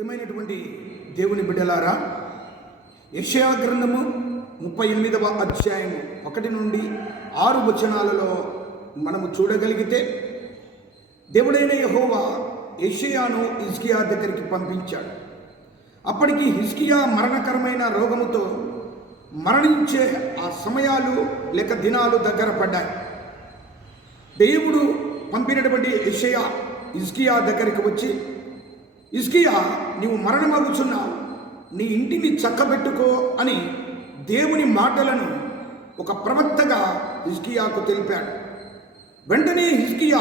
ప్రియమైనటువంటి దేవుని బిడ్డలారా యక్షయా గ్రంథము ముప్పై ఎనిమిదవ అధ్యాయం ఒకటి నుండి ఆరు వచనాలలో మనము చూడగలిగితే దేవుడైన యహోవా యషయాను హిజ్కియా దగ్గరికి పంపించాడు. అప్పటికి హిజ్కియా మరణకరమైన రోగముతో మరణించే ఆ సమయాలు లేక దినాలు దగ్గర పడ్డాయి. దేవుడు పంపినటువంటి యషయా హిజ్కియా దగ్గరికి వచ్చి ఇస్కియా నీవు మరణమగుచున్నావు నీ ఇంటిని చక్కబెట్టుకో అని దేవుని మాటలను ఒక ప్రవక్తగా హిస్కియాకు తెలిపాడు. వెంటనే హిస్కియా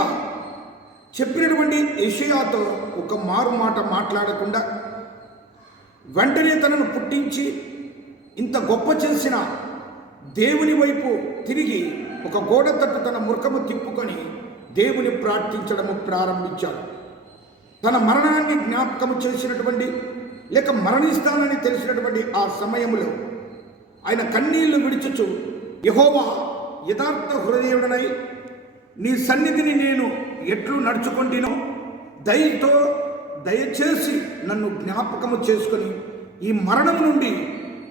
చెప్పినటువంటి యెషయాతో ఒక మారు మాట మాట్లాడకుండా వెంటనే తనను పుట్టించి ఇంత గొప్ప చేసిన దేవుని వైపు తిరిగి ఒక గోడ తట్టు తన ముఖము తిప్పుకొని దేవుని ప్రార్థించడము ప్రారంభించాడు. తన మరణాన్ని జ్ఞాపకం చేసినటువంటి లేక మరణిస్తానని తెలిసినటువంటి ఆ సమయంలో ఆయన కన్నీళ్ళు విడిచుచు యహోవా యథార్థ హృదయుడనై నీ సన్నిధిని నేను ఎట్లు నడుచుకుంటునో దయతో దయచేసి నన్ను జ్ఞాపకము చేసుకొని ఈ మరణం నుండి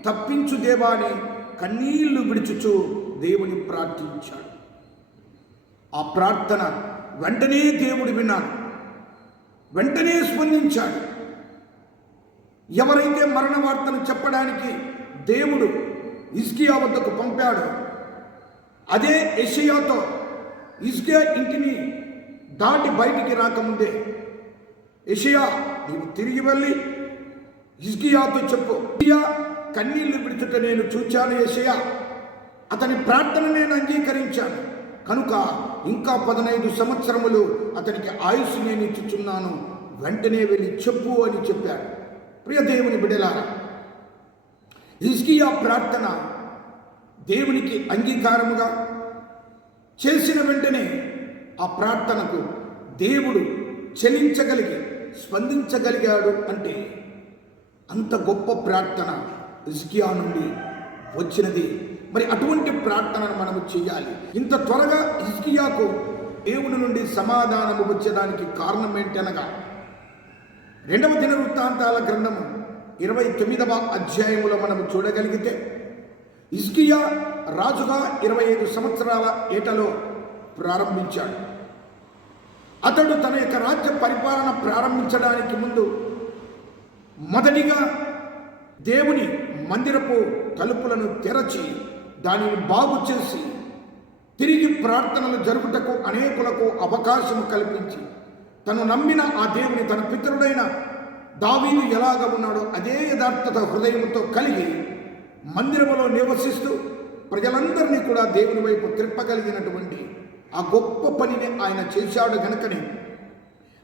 తప్పించు దేవా అని కన్నీళ్ళు విడిచుచు దేవుని ప్రార్థించాడు. ఆ ప్రార్థన వెంటనే దేవుడు విన్నాడు. వెంటనే స్పందించాడు ఎవరైతే మరణ వార్తను చెప్పడానికి దేవుడు ఇస్కియా వద్దకు పంపాడో అదే ఎషియాతో ఇస్కియా ఇంటిని దాటి బయటికి రాకముందే ఎషియా నీవు తిరిగి వెళ్ళి ఇస్కియాతో చెప్పు. ఇస్కియా కన్నీళ్ళు విడుచుట నేను చూచాను ఎషియా అతని ప్రార్థన నేను అంగీకరించాను. కనుక ఇంకా పదనైదు సంవత్సరములు అతనికి ఆయుష్ నేను ఇచ్చుచున్నాను. వెంటనే వెళ్ళి చెప్పు అని చెప్పాడు. ప్రియ దేవుని బిడలారా హిజ్కియా ప్రార్థన దేవునికి అంగీకారముగా చేసిన వెంటనే ఆ ప్రార్థనకు దేవుడు చలించగలిగి స్పందించగలిగాడు అంటే అంత గొప్ప ప్రార్థన హిజ్కియా నుండి వచ్చినది. మరి అటువంటి ప్రార్థనను మనము చేయాలి. ఇంత త్వరగా హిస్కియాకు దేవుని నుండి సమాధానము వచ్చేదానికి కారణం ఏంటనగా రెండవ దిన వృత్తాంతాల గ్రంథము ఇరవై తొమ్మిదవ అధ్యాయములో మనము చూడగలిగితే ఇస్కియా రాజుగా ఇరవై ఐదు సంవత్సరాల ఏటలో ప్రారంభించాడు. అతడు తన యొక్క రాజ్య పరిపాలన ప్రారంభించడానికి ముందు మొదటిగా దేవుని మందిరపు తలుపులను తెరచి దానిని బాగు చేసి తిరిగి ప్రార్థనలు జరుగుటకు అనేకులకు అవకాశం కల్పించి తను నమ్మిన ఆ దేవుని తన పితరుడైన దావీదు ఎలాగ ఉన్నాడో అదే యథార్థత హృదయంతో కలిగి మందిరములో నివసిస్తూ ప్రజలందరినీ కూడా దేవుని వైపు తిప్పగలిగినటువంటి ఆ గొప్ప పనిని ఆయన చేశాడు గనుకనే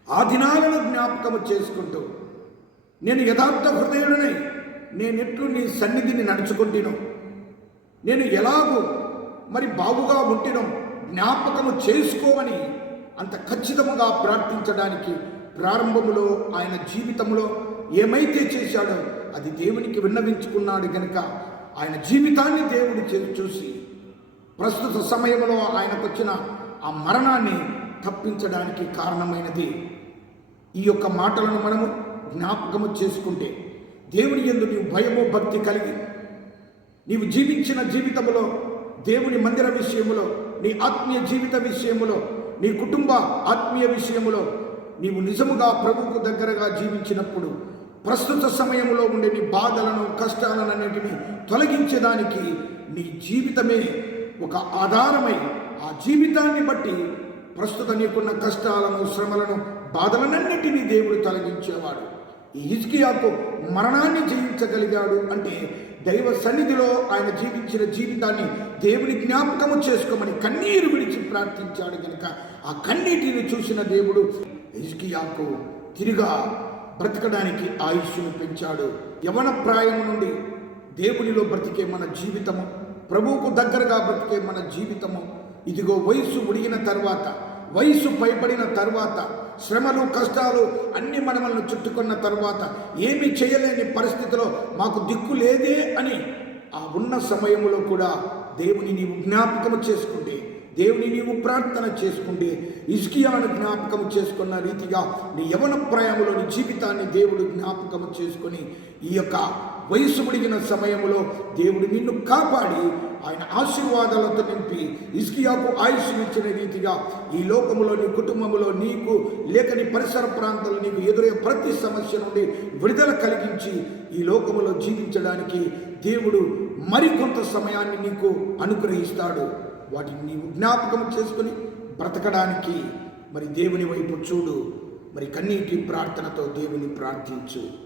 ఆ దినాలను జ్ఞాపకము చేసుకుంటూ నేను యథార్థ హృదయుడనై నేనెట్లు నీ సన్నిధిని నడుచుకుంటున్నాను నేను ఎలాగూ మరి బాగుగా ఉంటినో జ్ఞాపకము చేసుకోమని అంత ఖచ్చితముగా ప్రార్థించడానికి ప్రారంభములో ఆయన జీవితంలో ఏమైతే చేశాడో అది దేవునికి విన్నవించుకున్నాడు గనుక ఆయన జీవితాన్ని దేవుడు చూసి ప్రస్తుత సమయంలో ఆయనకు వచ్చిన ఆ మరణాన్ని తప్పించడానికి కారణమైనది. ఈ యొక్క మాటలను మనము జ్ఞాపకము చేసుకుంటే దేవుని ఎందు నీవు భయము భక్తి కలిగి నీవు జీవించిన జీవితంలో దేవుని మందిర విషయములో నీ ఆత్మీయ జీవిత విషయములో నీ కుటుంబ ఆత్మీయ విషయములో నీవు నిజముగా ప్రభువుకు దగ్గరగా జీవించినప్పుడు ప్రస్తుత సమయంలో ఉండే నీ బాధలను కష్టాలన్నింటినీ తొలగించేదానికి నీ జీవితమే ఒక ఆధారమై ఆ జీవితాన్ని బట్టి ప్రస్తుత నీకున్న కష్టాలను శ్రమలను బాధలనన్నిటినీ దేవుడు తొలగించేవాడు. ఈ హిజ్కియాకు మరణాన్ని జయించగలిగాడు అంటే దైవ సన్నిధిలో ఆయన జీవించిన జీవితాన్ని దేవుని జ్ఞాపకము చేసుకోమని కన్నీరు విడిచి ప్రార్థించాడు కనుక ఆ కన్నీటిని చూసిన దేవుడు హిజ్కియాకు తిరిగా బ్రతకడానికి ఆయుష్ను పెంచాడు. యవన ప్రాయం నుండి దేవునిలో బ్రతికే మన జీవితము ప్రభువుకు దగ్గరగా బ్రతికే మన జీవితము ఇదిగో వయస్సు ఉడిగిన తర్వాత వయసు పైబడిన తర్వాత శ్రమలు కష్టాలు అన్ని మనమలను చుట్టుకున్న తర్వాత ఏమి చేయలేని పరిస్థితిలో మాకు దిక్కు లేదే అని ఆ ఉన్న సమయంలో కూడా దేవుని నీవు జ్ఞాపకము చేసుకుంటే దేవుని నీవు ప్రార్థన చేసుకుంటే ఇస్కియాను జ్ఞాపకం చేసుకున్న రీతిగా నీ యవన ప్రాయంలోని జీవితాన్ని దేవుడు జ్ఞాపకం చేసుకొని ఈ యొక్క వయసు ముడిగిన సమయంలో దేవుడు నిన్ను కాపాడి ఆయన ఆశీర్వాదాలతో నింపి ఇస్కియాకు ఆయుష్ ఇచ్చిన రీతిగా ఈ లోకంలో నీ కుటుంబంలో నీకు లేక నీ పరిసర ప్రాంతాలు నీకు ఎదురయ్యే ప్రతి సమస్య నుండి విడుదల కలిగించి ఈ లోకములో జీవించడానికి దేవుడు మరికొంత సమయాన్ని నీకు అనుగ్రహిస్తాడు. వాటిని నీవు జ్ఞాపకం చేసుకుని బ్రతకడానికి మరి దేవుని వైపు చూడు. మరి కన్నీటి ప్రార్థనతో దేవుని ప్రార్థించు.